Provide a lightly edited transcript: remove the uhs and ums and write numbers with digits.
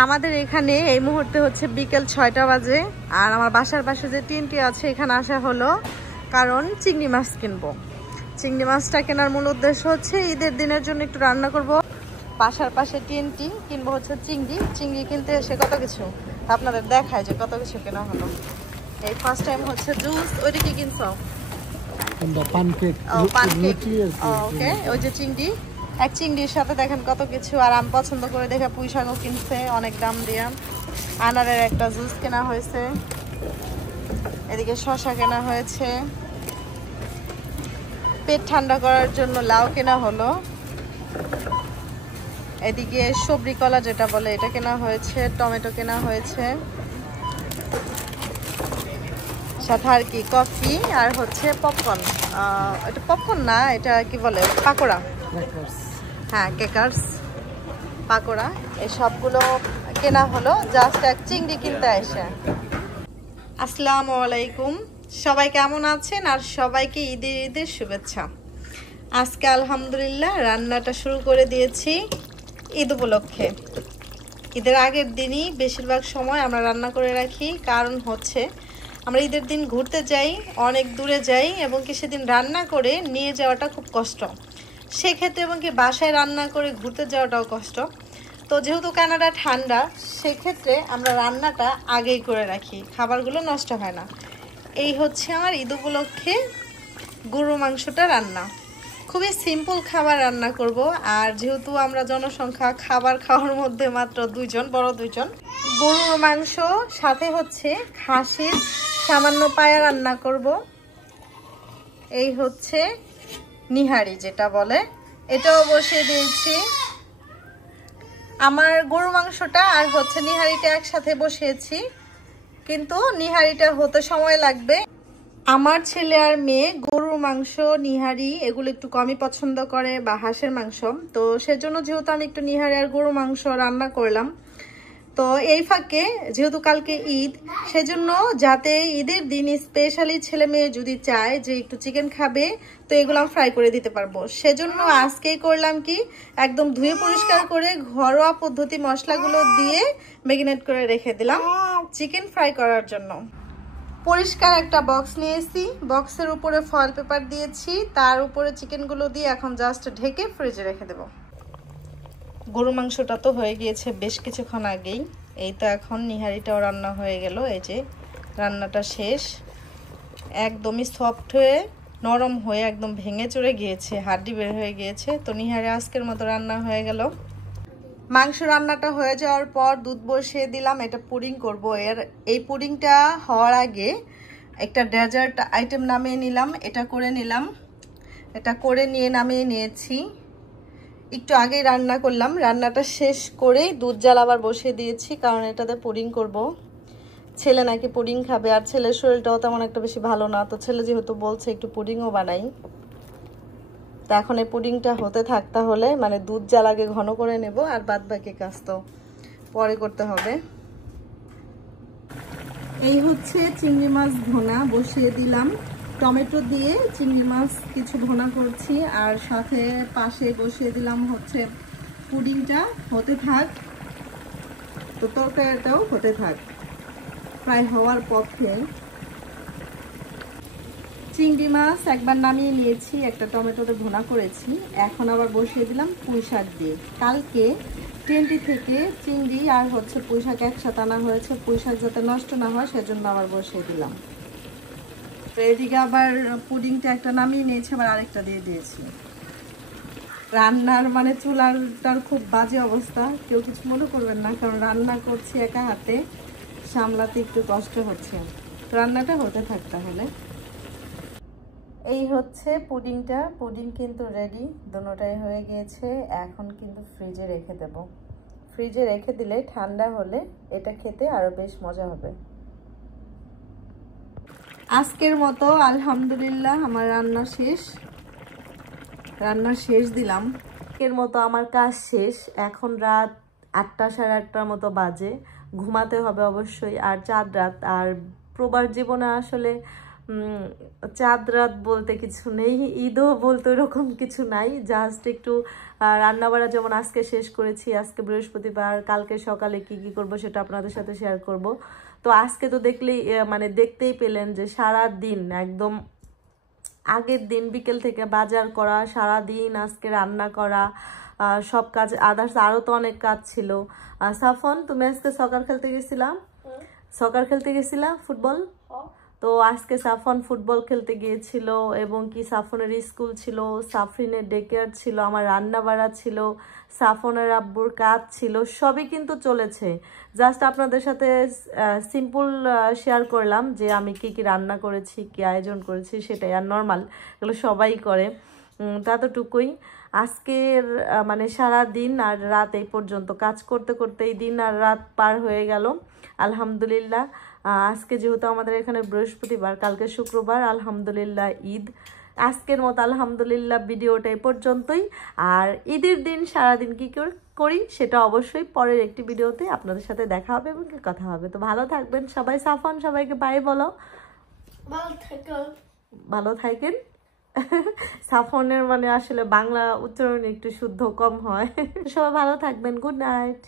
আমাদের এখানে এই মুহূর্তে হচ্ছে বিকেল 6টা বাজে। আর আমার বাসার পাশে যে টিনটি আছে এখানে আসা হলো কারণ চিংড়ি মাছ কিনবো। চিংড়ি মাছটা কেনার মূল উদ্দেশ্য হচ্ছে ঈদের দিনের জন্য একটু রান্না করব। বাসার পাশে টিনটি কিনবো হচ্ছে চিংড়ি কিনতে এসে কত কিছু আপনাদের দেখায় যে কত কিছু কেনা হলো। এই ফার্স্ট টাইম হচ্ছে জুস। ওইটা কি কিনছো? পানকেক। ওকে, ওই যে চিংড়ি, এক চিংড়ির সাথে দেখেন কত কিছু। আর আমি পছন্দ করে দেখে পুঁই শাকও কিনছে অনেক দাম দিয়ে। আনারের একটা জুস কেনা হয়েছে, এদিকে শসা কেনা হয়েছে, পেট ঠান্ডা করার জন্য লাউ কেনা হলো, এদিকে সবরি কলা যেটা বলে এটা কেনা হয়েছে, টমেটো কেনা হয়েছে, সাথে আর কি কফি আর হচ্ছে পপকর্ন। এটা পপকর্ন না, এটা কি বলে, পাকোড়া। হ্যাঁ, কেকার্স, পাকোড়া, এই সবগুলো কেনা হলো জাস্ট এক চিংড়ি কিনতে এসে। আসসালামু আলাইকুম, সবাই কেমন আছেন? আর সবাইকে ঈদের শুভেচ্ছা। আজকে আলহামদুলিল্লাহ রান্নাটা শুরু করে দিয়েছি ঈদ উপলক্ষে। ঈদের আগের দিনই বেশিরভাগ সময় আমরা রান্না করে রাখি, কারণ হচ্ছে আমরা ঈদের দিন ঘুরতে যাই, অনেক দূরে যাই, এবং কি সেদিন রান্না করে নিয়ে যাওয়াটা খুব কষ্ট। সেক্ষেত্রে এবং কি বাসায় রান্না করে ঘুরতে যাওয়াটাও কষ্ট। তো যেহেতু কানাডা ঠান্ডা, সেক্ষেত্রে আমরা রান্নাটা আগেই করে রাখি, খাবারগুলো নষ্ট হয় না। এই হচ্ছে আমার ঈদ উপলক্ষে গরু মাংসটা রান্না। খুবই সিম্পল খাবার রান্না করব। আর যেহেতু আমরা জনসংখ্যা খাবার খাওয়ার মধ্যে মাত্র 2 জন, বড় 2 জন, গরুর মাংস সাথে হচ্ছে খাসির সামান্য পায়া রান্না করব। এই হচ্ছে নিহারি যেটা বলে, এটাও বসিয়ে দিয়েছি। আমার গরু মাংসটা আর হচ্ছে নিহারিটা একসাথে বসিয়েছি, কিন্তু নিহারিটা হতে সময় লাগবে। আমার ছেলে আর মেয়ে গরুর মাংস, নিহারি এগুলো একটু কমই পছন্দ করে, বা হাঁসের মাংস। তো সেজন্য যেহেতু আমি একটু নিহারি আর গরুর মাংস রান্না করলাম। তো এই ফাঁকে যেহেতু কালকে ঈদ, সেজন্য যাতে ঈদের দিন স্পেশালি ছেলে মেয়ে যদি চায় যে একটু চিকেন খাবে, তো এগুলো আমি ফ্রাই করে দিতে পারবো। সেজন্য আজকেই করলাম কি, একদম ধুয়ে পরিষ্কার করে ঘরোয়া পদ্ধতি মশলাগুলো দিয়ে ম্যারিনেট করে রেখে দিলাম চিকেন ফ্রাই করার জন্য। পরিষ্কার একটা বক্স নিয়েছি, বক্সের উপরে ফয়েল পেপার দিয়েছি, তার উপরে চিকেনগুলো দিয়ে এখন জাস্ট ঢেকে ফ্রিজে রেখে দেব। গরু মাংসটা তো হয়ে গিয়েছে বেশ কিছুক্ষণ আগেই। এই তো এখন নিহারিটাও রান্না হয়ে গেল। এই যে রান্নাটা শেষ, একদমই সফট হয়ে নরম হয়ে একদম ভেঙে চড়ে গিয়েছে, হাড্ডি বের হয়ে গিয়েছে। তো নিহারি আজকের মতো রান্না হয়ে গেল। মাংস রান্নাটা হয়ে যাওয়ার পর দুধ বসিয়ে দিলাম, এটা পুডিং করব। এই পুডিংটা হওয়ার আগে একটা ডেজার্ট আইটেম নামিয়ে নিলাম, এটা করে নিলাম। এটা করে নিয়ে নামিয়ে নিয়েছি, একটু আগেই রান্না করলাম। রান্নাটা শেষ করেই দুধ জাল আবার বসিয়ে দিয়েছি, কারণ এটাতে পুডিং করব। ছেলে নাকি পুডিং খাবে, আর ছেলের শরীরটাও তেমন একটা বেশি ভালো না। তো ছেলে যেহেতু বলছে একটু পুডিংও বানাই, তা এখন এই পুডিংটা হতে থাক। তাহলে মানে দুধ জাল আগে ঘন করে নেব, আর বাদ বাকি কাজ তো পরে করতে হবে। এই হচ্ছে চিংড়ি মাছ ভুনা বসিয়ে দিলাম, টমেটো দিয়ে চিংড়ি মাছ কিছু ভুনা করছি। আর সাথে পাশে বসিয়ে দিলাম হচ্ছে পুডিংটা হতে থাক। তো তরকারিটাও হতে থাক, প্রায় হওয়ার পথে। চিংড়ি মাছ একবার নামিয়ে নিয়েছি, একটা টমেটোতে ভুনা করেছি। এখন আবার বসিয়ে দিলাম পুঁই শাক দিয়ে। কালকে ট্রেনটি থেকে চিংড়ি আর হচ্ছে পুঁই শাক একসাথে আনা হয়েছে, পুঁই শাক যাতে নষ্ট না হয় সেজন্য আবার বসিয়ে দিলাম। তো এদিকে আবার পুডিংটা একটা নামিয়ে নিয়েছি, আবার আরেকটা দিয়ে দিয়েছি। রান্নার মানে চুলাটার খুব বাজে অবস্থা, কেউ কিছু মনে করবেন না, কারণ রান্না করছি একা হাতে, সামলাতে একটু কষ্ট হচ্ছে। তো রান্নাটা হতে থাক তাহলে। এই হচ্ছে পুডিংটা, পুডিং কিন্তু রেডি, দুটোটাই হয়ে গিয়েছে। এখন কিন্তু ফ্রিজে রেখে দেব। ফ্রিজে রেখে দিলে ঠান্ডা হলে এটা খেতে আরো বেশ মজা হবে। আজকের মতো আলহামদুলিল্লাহ আমার রান্না শেষ দিলাম। এর মতো আমার কাজ শেষ। এখন রাত 8টা সাড়ে 8টার মতো বাজে, ঘুমাতে হবে অবশ্যই। আর চাঁদ রাত, আর প্রবাস জীবনে আসলে চাঁদ রাত বলতে কিছু নেই, ঈদও বলতে ওরকম কিছু নাই, জাস্ট একটু রান্নাবাড়া যেমন আজকে শেষ করেছি, আজকে বৃহস্পতিবার, কালকে সকালে কি কি করব সেটা আপনাদের সাথে শেয়ার করব। তো আজকে তো দেখলেই মানে দেখতেই পেলেন যে সারা দিন একদম আগের দিন বিকেল থেকে বাজার করা, সারা দিন আজকে রান্না করা, সব কাজ আদার্স আরও তো অনেক কাজ ছিল। সাফন, তুমি আজকে সকার খেলতে গেছিলাম, সকার খেলতে গেছিলা ফুটবল? তো আজকে সাফন ফুটবল খেলতে গিয়েছিল এবং কি সাফনের স্কুল ছিল, সাফরিনের ডে কেয়ার ছিল, আমার রান্না বাড়া ছিল, সাফনের আব্বুর কাজ ছিল, সবই কিন্তু চলেছে। জাস্ট আপনাদের সাথে সিম্পল শেয়ার করলাম যে আমি কি কি রান্না করেছি, কি আয়োজন করেছি, সেটাই। আর নর্মাল এগুলো সবাই করে, ততটুকুই। আজকের মানে সারা দিন আর রাত এই পর্যন্ত কাজ করতে করতে এই দিন আর রাত পার হয়ে গেল। আলহামদুলিল্লাহ আজকে যেহেতু আমাদের এখানে বৃহস্পতিবার, কালকে শুক্রবার, আলহামদুলিল্লাহ ঈদ। আজকের মতো আলহামদুলিল্লাহ ভিডিওটা এই পর্যন্তই। আর ঈদের দিন সারাদিন কী করি সেটা অবশ্যই পরের একটি ভিডিওতে আপনাদের সাথে দেখা হবে এবং কথা হবে। তো ভালো থাকবেন সবাই। সাফন, সবাইকে বাই বলো। ভালো থাকেন। সাফনের মানে আসলে বাংলা উচ্চারণ একটু শুদ্ধ কম হয়। সবাই ভালো থাকবেন। Good night.